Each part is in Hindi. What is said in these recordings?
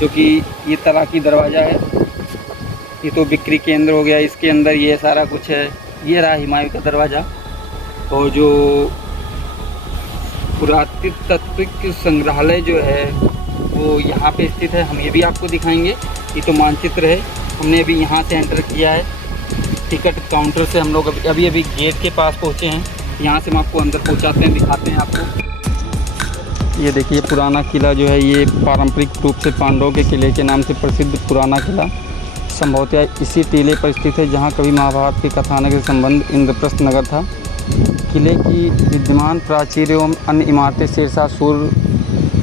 जो कि ये तलाकी दरवाज़ा है। ये तो बिक्री केंद्र हो गया, इसके अंदर ये सारा कुछ है। ये रहा हुमायूं का दरवाज़ा। और जो पुरातत्विक संग्रहालय जो है वो यहाँ पे स्थित है। हम ये भी आपको दिखाएंगे। ये तो मानचित्र है, हमने अभी यहाँ से एंटर किया है। टिकट काउंटर से हम लोग अभी गेट के पास पहुँचे हैं। यहाँ से हम आपको अंदर पहुँचाते हैं, दिखाते हैं आपको। ये देखिए पुराना किला जो है, ये पारंपरिक रूप से पांडवों के किले के नाम से प्रसिद्ध पुराना किला संभवतः इसी टीले पर स्थित है जहाँ कभी महाभारत के कथानक से संबंध इंद्रप्रस्थ नगर था। किले की विद्यमान प्राचीर एवं अन्य इमारतें शेरशाह सूर्य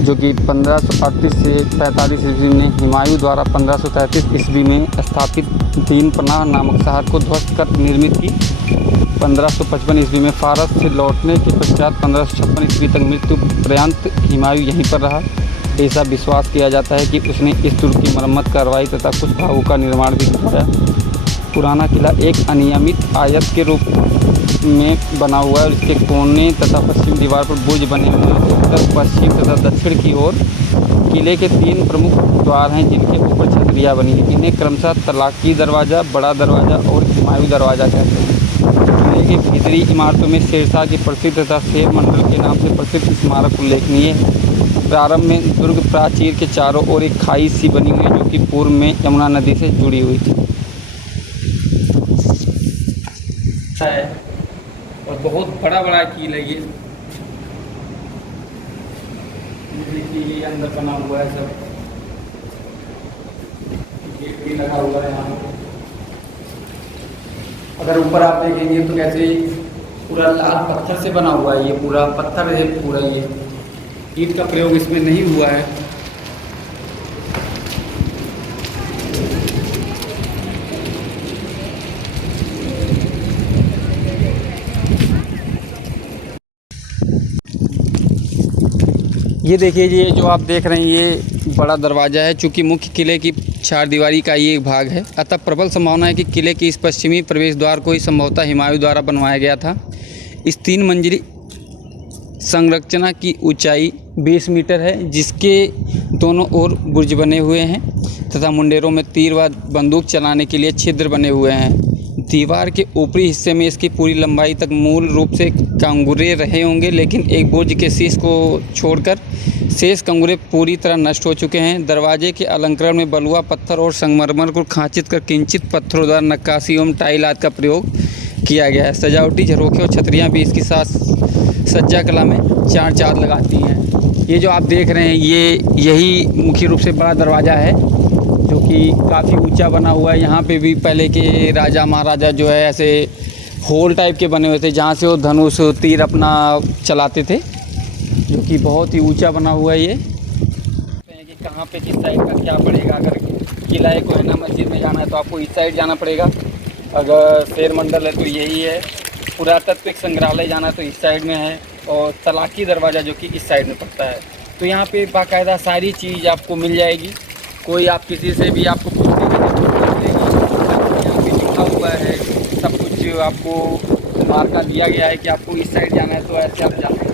जो कि 1538 से 45 ईस्वी में हुमायूं द्वारा 1533 ईस्वी में स्थापित दीन पनाह नामक शहर को ध्वस्त कर निर्मित की। 1555 ईस्वी में फारस से लौटने के पश्चात 1556 ईस्वी तक मृत्यु पर्यंत हुमायूं यहीं पर रहा। ऐसा विश्वास किया जाता है कि उसने इस दुर्ग की मरम्मत कार्रवाई तथा कुछ भावों का निर्माण भी करवाया। पुराना किला एक अनियमित आयत के रूप में बना हुआ है और इसके कोने तथा पश्चिम दीवार पर बुर्ज बने हुए हैं। उत्तर पश्चिम तथा दक्षिण की ओर किले के 3 प्रमुख द्वार हैं जिनके ऊपर छतरियाँ बनी हैं। इन्हें क्रमशः तलाकी दरवाज़ा, बड़ा दरवाज़ा और हुमायूं दरवाज़ा कहते हैं। किले के भीतरी इमारतों में शेरशाह की प्रसिद्ध तथा शेर मंडल के नाम से प्रसिद्ध स्मारक उल्लेखनीय है। प्रारंभ में दुर्ग प्राचीर के चारों ओर एक खाई सी बनी हुई है जो कि पूर्व में यमुना नदी से जुड़ी हुई थी और बहुत बड़ा बड़ा किला ये देखिए। ये अंदर बना हुआ है, सब गेट भी लगा हुआ है यहाँ। अगर ऊपर आप देखेंगे तो कैसे पूरा लाल पत्थर से बना हुआ है। ये पूरा पत्थर है, पूरा ये ईंट का प्रयोग इसमें नहीं हुआ है। ये देखिए, ये जो आप देख रहे हैं ये बड़ा दरवाज़ा है। चूँकि मुख्य किले की 4 दीवारी का ये एक भाग है, अतः प्रबल संभावना है कि किले के इस पश्चिमी प्रवेश द्वार को ही संभवतः हुमायूं द्वारा बनवाया गया था। इस 3 मंजिली संरचना की ऊंचाई 20 मीटर है, जिसके दोनों ओर बुर्ज बने हुए हैं तथा मुंडेरों में तीर व बंदूक चलाने के लिए छिद्र बने हुए हैं। दीवार के ऊपरी हिस्से में इसकी पूरी लंबाई तक मूल रूप से कंगुरे रहे होंगे, लेकिन एक बुर्ज के शीश को छोड़कर शेष कंगुरे पूरी तरह नष्ट हो चुके हैं। दरवाजे के अलंकरण में बलुआ पत्थर और संगमरमर को खांचित कर किंचित पत्थरों द्वारा नक्काशी एवं टाइल आदि का प्रयोग किया गया है। सजावटी झरोखे और छतरियाँ भी इसकी साथ सज्जा कला में चार लगाती हैं। ये जो आप देख रहे हैं यही मुख्य रूप से बड़ा दरवाज़ा है जो कि काफ़ी ऊंचा बना हुआ है। यहाँ पे भी पहले के राजा महाराजा जो है ऐसे होल टाइप के बने हुए थे जहाँ से वो धनुष तीर अपना चलाते थे, जो कि बहुत ही ऊंचा बना हुआ है। ये कि कहाँ पे किस साइड का क्या पड़ेगा। अगर किला कोयना मस्जिद में जाना है तो आपको इस साइड जाना पड़ेगा। अगर शेर मंडल है तो यही है। पुरातत्विक संग्रहालय जाना तो इस साइड में है और तलाकी दरवाज़ा जो कि इस साइड में पड़ता है। तो यहाँ पे बाकायदा सारी चीज़ आपको मिल जाएगी। कोई आप किसी से भी आपको पूछने की जरूरत नहीं पड़ेगी। यहाँ पे लिखा हुआ है सब कुछ, आपको मार्का दिया गया है कि आपको इस साइड जाना है तो ऐसे आप जाना है।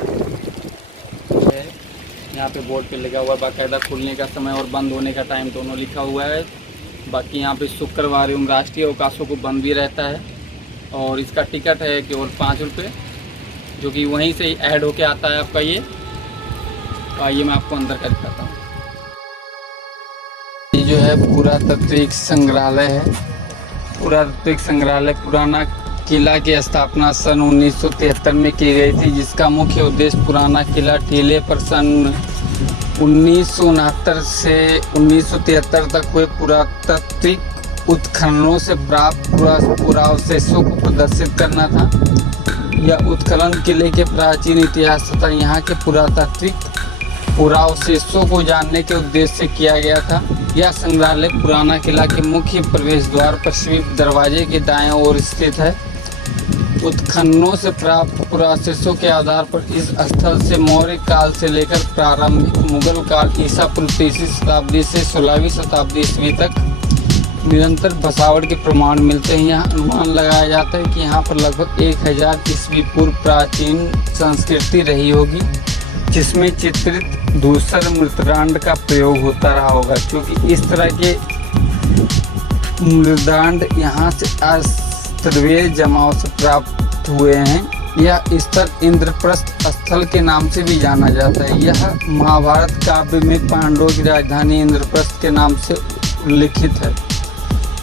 यहाँ पे बोर्ड पे लगा हुआ है बाकायदा खुलने का समय और बंद होने का टाइम दोनों लिखा हुआ है। बाकी यहाँ पे शुक्रवार एवं राष्ट्रीय अवकाशों को बंद भी रहता है। और इसका टिकट है केवल 5 रुपये, जो कि वहीं से ही ऐड होके आता है आपका ये। तो आइए मैं आपको अंदर का दिखाता हूँ। ये जो है पुरातत्विक संग्रहालय है। पुरातत्विक संग्रहालय पुराना किला की स्थापना सन 1973 में की गई थी, जिसका मुख्य उद्देश्य पुराना किला टीले पर सन 1969 से 1973 तक हुए पुरातत्विक उत्खननों से प्राप्त पुरावशेषों को प्रदर्शित करना था। यह उत्खनन किले के प्राचीन इतिहास तथा यहाँ के पुरातात्विक पुरावशेषों को जानने के उद्देश्य से किया गया था। यह संग्रहालय पुराना किला के मुख्य प्रवेश द्वार पश्चिमी दरवाजे के दाएं ओर स्थित है। उत्खननों से प्राप्त पुरावशेषों के आधार पर इस स्थल से मौर्य काल से लेकर प्रारंभिक मुगल काल ईसा पूर्व 3वीं शताब्दी से 16वीं शताब्दी ईस्वी तक निरंतर बसावट के प्रमाण मिलते हैं। यहाँ अनुमान लगाया जाता है कि यहाँ पर लगभग 1000 ईस्वी पूर्व प्राचीन संस्कृति रही होगी। जिसमें चित्रित धूसर मृदंड का प्रयोग होता रहा होगा, क्योंकि इस तरह के मृदंड यहाँ से अस्तरवेय जमाव से प्राप्त हुए हैं। यह स्थल इंद्रप्रस्थ स्थल के नाम से भी जाना जाता है। यह महाभारत काव्य में पांडवों की राजधानी इंद्रप्रस्थ के नाम से उल्लिखित है।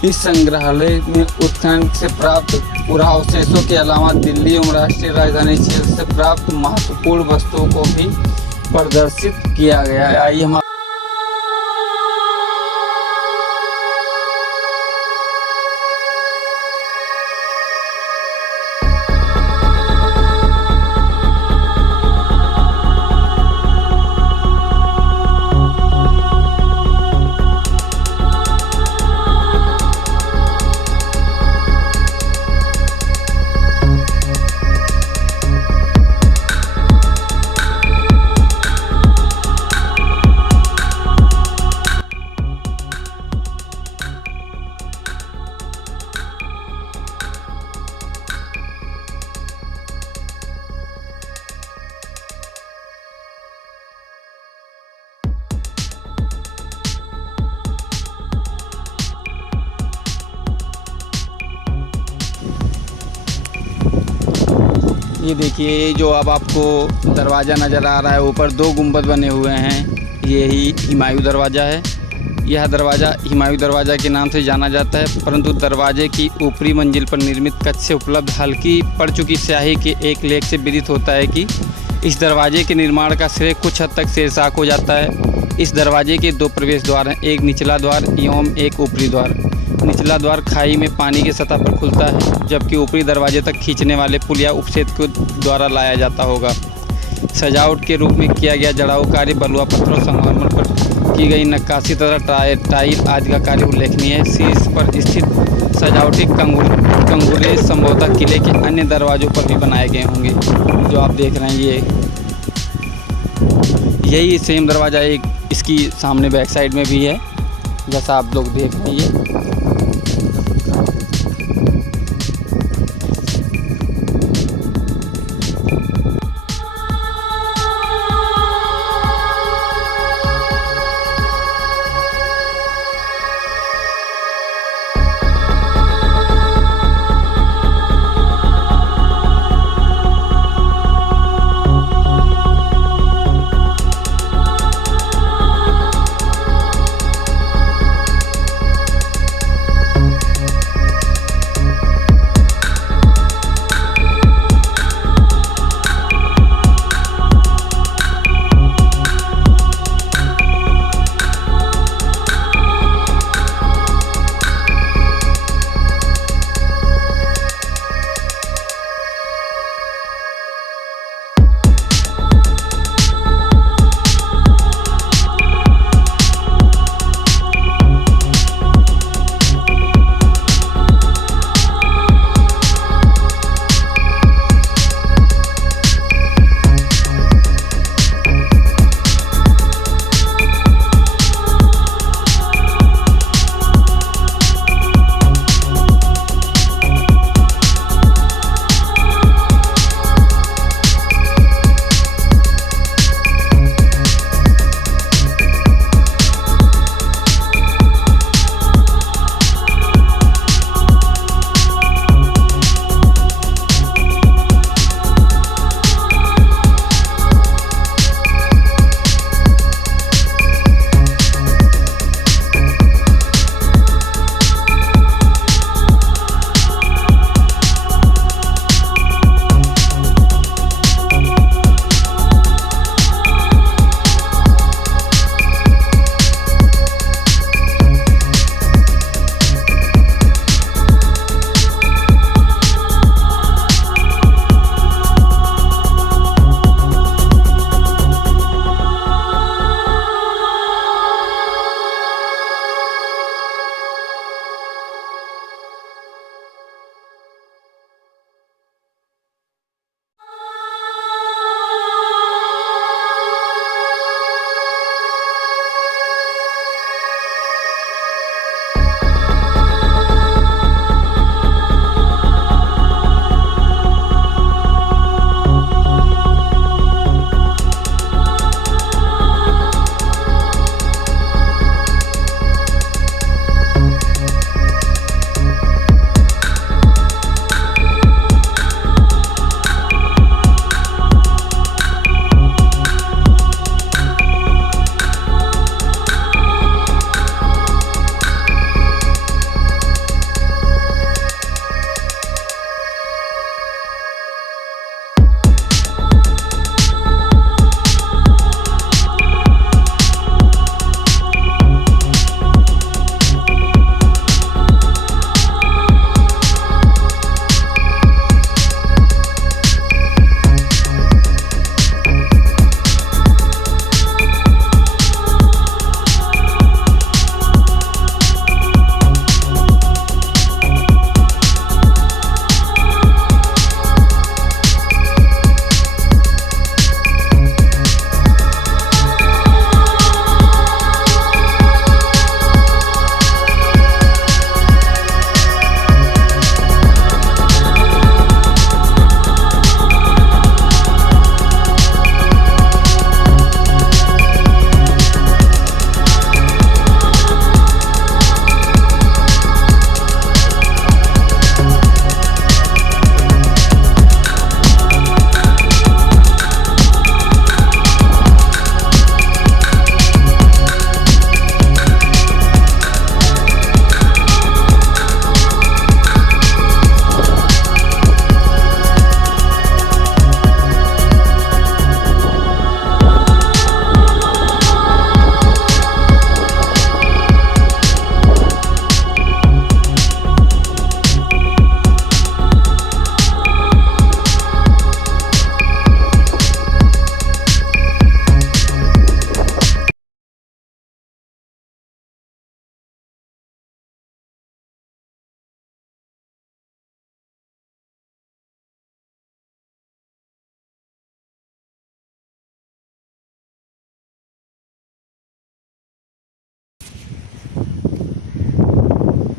इस संग्रहालय में उत्खनन से प्राप्त पुरावशेषों के अलावा दिल्ली एवं राष्ट्रीय राजधानी क्षेत्र से प्राप्त महत्वपूर्ण वस्तुओं को भी प्रदर्शित किया गया है। आइए हम ये देखिए, ये जो अब आपको दरवाज़ा नज़र आ रहा है, ऊपर 2 गुंबद बने हुए हैं, ये ही हुमायूं दरवाज़ा है। यह दरवाज़ा हुमायूं दरवाज़ा के नाम से जाना जाता है, परंतु दरवाजे की ऊपरी मंजिल पर निर्मित कच्छ से उपलब्ध हल्की पड़ चुकी स्याही के एक लेख से विदित होता है कि इस दरवाजे के निर्माण का श्रेय कुछ हद तक शेरशाह को जाता है। इस दरवाजे के 2 प्रवेश द्वार हैं, एक निचला द्वार एवं एक ऊपरी द्वार। निचला द्वार खाई में पानी की सतह पर खुलता है, जबकि ऊपरी दरवाजे तक खींचने वाले पुल या उपसेद के द्वारा लाया जाता होगा। सजावट के रूप में किया गया जड़ाऊ कार्य, बलुआ पत्थरों संगमरमर पर की गई नक्काशी तथा टाइल आदि का कार्य उल्लेखनीय है। शीर्ष पर स्थित सजावटी कंगुरे संभवतः किले के अन्य दरवाजों पर भी बनाए गए होंगे। जो आप देख रहे हैं, यही सेम दरवाज़ा एक इसकी सामने बैक साइड में भी है, जैसा आप लोग देख रहे हैं।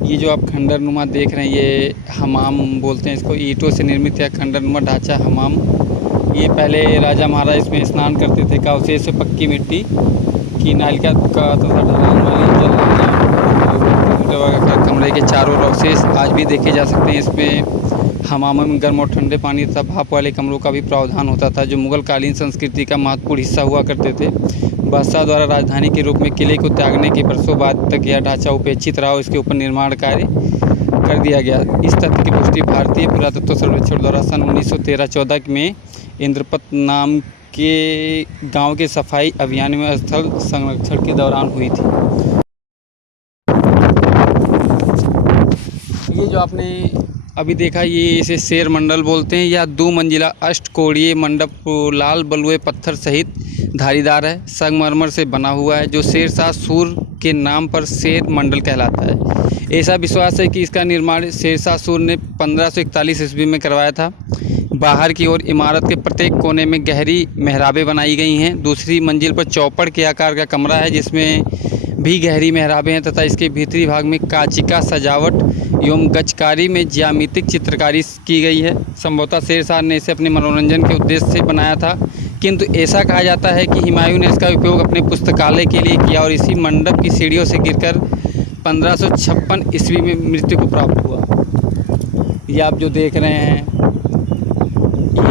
ये जो आप खंडरनुमा देख रहे हैं ये हमाम बोलते हैं इसको, ईंटों से निर्मित है खंडरनुमा ढांचा हमाम। ये पहले राजा महाराज इसमें स्नान करते थे। काउसे से पक्की मिट्टी की नालिका का तथा ढलान वाली जल कमरे के चारों अवशेष आज भी देखे जा सकते हैं। इसमें हमामों में गर्म और ठंडे पानी तथा भाप वाले कमरों का भी प्रावधान होता था, जो मुगल कालीन संस्कृति का महत्वपूर्ण हिस्सा हुआ करते थे। बादशाह द्वारा राजधानी के रूप में किले को त्यागने के बरसों बाद तक यह ढांचा उपेक्षित रहा और इसके ऊपर निर्माण कार्य कर दिया गया। इस तथ्य की पुष्टि भारतीय पुरातत्व सर्वेक्षण द्वारा सन 1913-14 में इंद्रपत नाम के गांव के सफाई अभियान में स्थल संरक्षण के दौरान हुई थी। ये जो आपने अभी देखा ये इसे शेर मंडल बोलते हैं। यह 2 मंजिला अष्टकोणीय मंडप लाल बलुए पत्थर सहित धारीदार है, संगमरमर से बना हुआ है, जो शेरशाह सूर के नाम पर शेर मंडल कहलाता है। ऐसा विश्वास है कि इसका निर्माण शेरशाह सूर ने 1541 ईस्वी में करवाया था। बाहर की ओर इमारत के प्रत्येक कोने में गहरी मेहराबें बनाई गई हैं। दूसरी मंजिल पर चौपड़ के आकार का कमरा है जिसमें भी गहरी मेहराबें हैं तथा इसके भीतरी भाग में काचिका सजावट एवं गचकारी में ज्यामितिक चित्रकारी की गई है। संभवतः शेरशाह ने इसे अपने मनोरंजन के उद्देश्य से बनाया था, किंतु ऐसा कहा जाता है कि हुमायूं ने इसका उपयोग अपने पुस्तकालय के लिए किया और इसी मंडप की सीढ़ियों से गिरकर 1556 ईस्वी में मृत्यु को प्राप्त हुआ। ये आप जो देख रहे हैं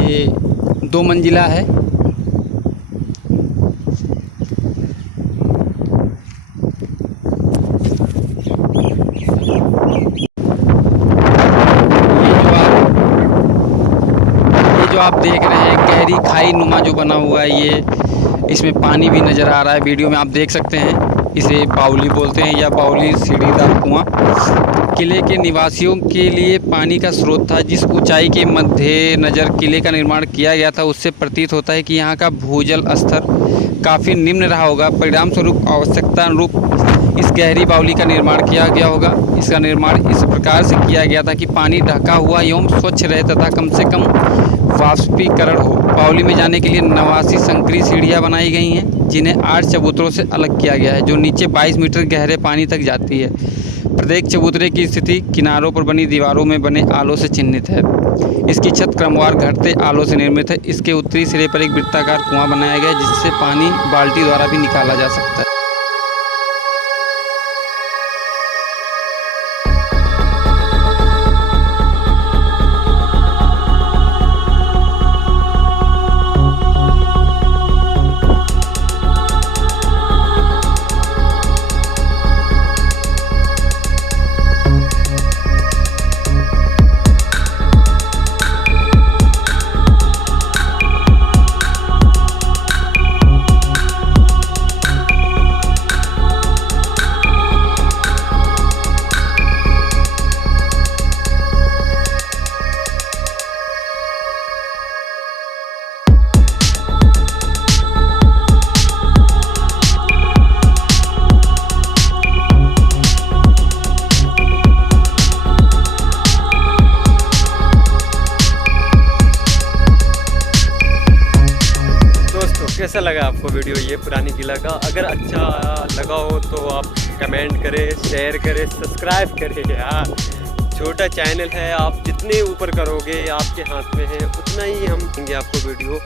ये 2 मंजिला है। आप देख रहे हैं गहरी खाई नुमा जो बना हुआ है, ये इसमें पानी भी नज़र आ रहा है। वीडियो में आप देख सकते हैं। इसे बावली बोलते हैं या बावली सीढ़ीदार कुआं। किले के निवासियों के लिए पानी का स्रोत था। जिस ऊंचाई के मध्य नज़र किले का निर्माण किया गया था उससे प्रतीत होता है कि यहाँ का भूजल स्तर काफ़ी निम्न रहा होगा। परिणाम स्वरूप आवश्यकता अनुरूप इस गहरी बावली का निर्माण किया गया होगा। इसका निर्माण इस प्रकार से किया गया था कि पानी ढका हुआ एवं स्वच्छ रहे तथा कम से कम वाष्पीकरण हो। बावली में जाने के लिए 89 संकरी सीढ़ियाँ बनाई गई हैं जिन्हें 8 चबूतरों से अलग किया गया है, जो नीचे 22 मीटर गहरे पानी तक जाती है। प्रत्येक चबूतरे की स्थिति किनारों पर बनी दीवारों में बने आलों से चिन्हित है। इसकी छत क्रमवार घटते आलों से निर्मित है। इसके उत्तरी सिरे पर एक वृत्ताकार कुआं बनाया गया है जिससे पानी बाल्टी द्वारा भी निकाला जा सकता है। कैसा लगा आपको वीडियो ये पुरानी किला का? अगर अच्छा लगा हो तो आप कमेंट करें, शेयर करें, सब्सक्राइब करें। यार छोटा चैनल है, आप जितने ऊपर करोगे आपके हाथ में है उतना ही हम देंगे आपको वीडियो।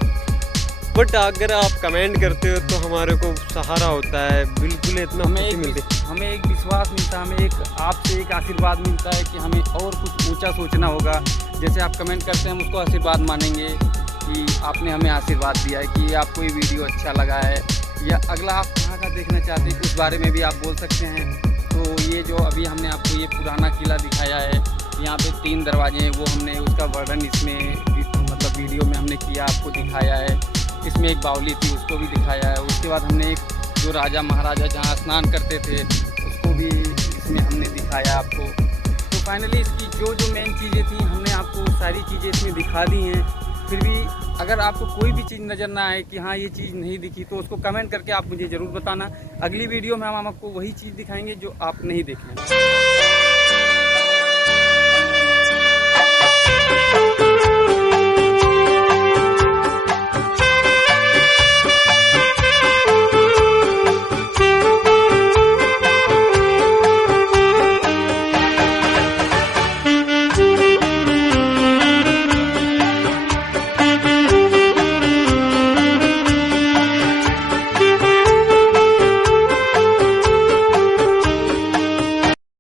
बट अगर आप कमेंट करते हो तो हमारे को सहारा होता है, बिल्कुल इतना खुशी मिलती है। हमें एक विश्वास मिलता है, हमें एक आपसे एक आशीर्वाद मिलता है कि हमें और कुछ ऊंचा सोचना होगा। जैसे आप कमेंट करते हैं हम उसको आशीर्वाद मानेंगे कि आपने हमें आशीर्वाद दिया है कि आपको ये वीडियो अच्छा लगा है, या अगला आप कहाँ का देखना चाहते हैं उस बारे में भी आप बोल सकते हैं। तो ये जो अभी हमने आपको ये पुराना किला दिखाया है, यहाँ पे 3 दरवाजे हैं, वो हमने उसका वर्णन इसमें मतलब वीडियो में हमने किया, आपको दिखाया है। इसमें एक बावली थी उसको भी दिखाया है। उसके बाद हमने एक जो राजा महाराजा जहाँ स्नान करते थे उसको भी इसमें हमने दिखाया आपको। तो फाइनली इसकी जो मेन चीज़ें थी हमने आपको सारी चीज़ें इसमें दिखा दी हैं। फिर भी अगर आपको कोई भी चीज़ नज़र ना आए कि हाँ ये चीज़ नहीं दिखी तो उसको कमेंट करके आप मुझे ज़रूर बताना। अगली वीडियो में हम आपको वही चीज़ दिखाएंगे जो आप नहीं देखें।